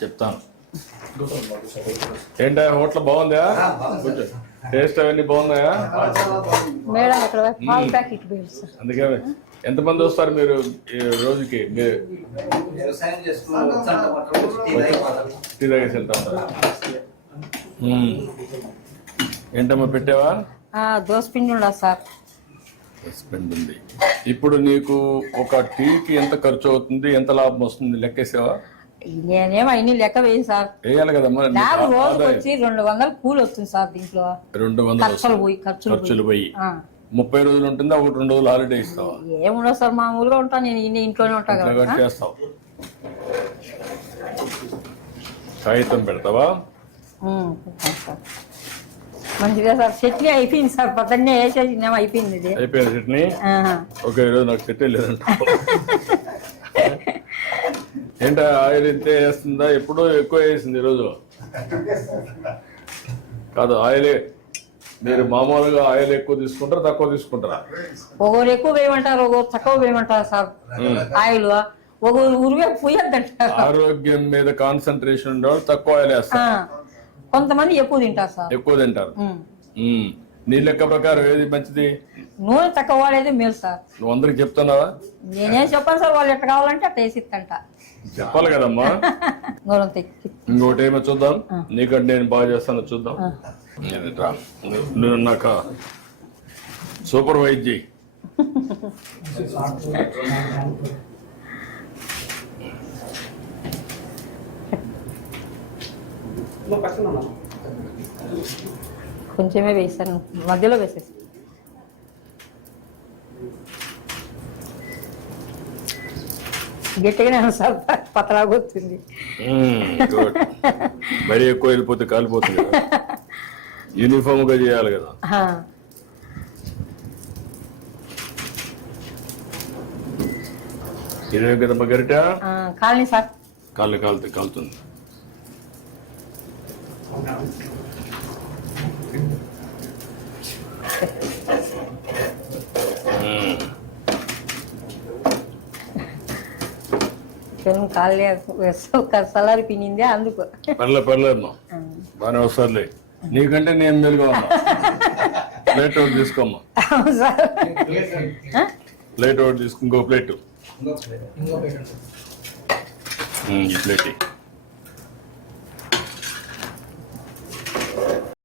చెప్తాను. ఏంటా హోటల్ బాగుందా? టేస్ట్ అవన్నీ బాగున్నాయా? అందుకే ఎంతమంది వస్తారు మీరు రోజుకి? టీ తాగేసి వెళ్తా ఉంటారా? ఏంటమ్మా పెట్టావా? దోసపిండి ఉండదు సార్. దోసపిండి ఉంది. ఇప్పుడు నీకు ఒక టీకి ఎంత ఖర్చు అవుతుంది, ఎంత లాభం వస్తుంది లెక్కేసావా? నేనేమో అన్ని లెక్క వేయి సార్. వేయాలి కదమ్మా. రోజుకి వచ్చి 200 కూలి వస్తుంది సార్. దీంట్లో 200 ఖర్చులు పోయి 30 రోజులు ఉంటుందా? 1-2 రోజులు హాలిడే ఇస్తావా? ఏముండదు సార్, మామూలుగా ఉంటాను నేను, ఇంట్లోనే ఉంటా కదా. చేస్తావు. కాగితం పెడతావా? మంచిగా సార్. చట్నీ అయిపోయింది సార్, పొద్దున్నే వేసేసి అయిపోయింది. ఇది అయిపోయింది చట్నీ. ఓకే, ఈరోజు నాకు చట్నీ లేదంట. ఏంటో ఆయిల్ ఇంతే వేస్తుందా? ఎప్పుడో ఎక్కువ వేసింది ఈరోజు కాదు. ఆయిలే మీరు మామూలుగా ఆయిల్ ఎక్కువ తీసుకుంటారా తక్కువ తీసుకుంటారా? ఒకరు ఎక్కువ వేయమంటారు, ఒకరు తక్కువ వేయమంటారు సార్. ఆయిల్ ఒకరు ఉరివే పోయొద్దంటారు. ఆరోగ్యం మీద కాన్సన్ట్రేషన్ ఉండేవాళ్ళు తక్కువ ఆయిల్ వేస్తారు. కొంతమంది ఎక్కువ తింటారు సార్. ఎక్కువ తింటారు. నీ లెక్క ప్రకారం ఏది మంచిది? నూనె తక్కువ వాడేది మేలు సార్. నువ్వు అందరికి చెప్తున్నావా? నేనేం చెప్పాను సార్, వాళ్ళు ఎట్లా కావాలంటే అట్లా వేసిస్తంట. చెప్పాలి కదమ్మా. ఇంకోటి ఏమో చూద్దాం. నీకంటే నేను బాగా చేస్తాను చూద్దాం. నువ్వు నాక సూపర్వైజ్ చేయి. కొంచెమే వేసాను, మధ్యలో వేసేసి. గట్టిగానే సార్, పతలాగా వస్తుంది. మరీ ఎక్కువ వెళ్ళిపోతే కాలిపోతుంది. యూనిఫామ్ గా చేయాలి కదా. ఇదే కదమ్మా గరిట. Colony sir. కాలుతుంది. సలారి పినిందే అందుకు. పర్లేదమ్మా, బాగానే వస్తారులే. నీకంటే నేను మెలుగా ఉన్నా. ప్లేట్ ఒకటి తీసుకోమ్మా. ప్లేట్ ఒకటి తీసుకో. ఇంకో ప్లేట్. ఈ ప్లేట్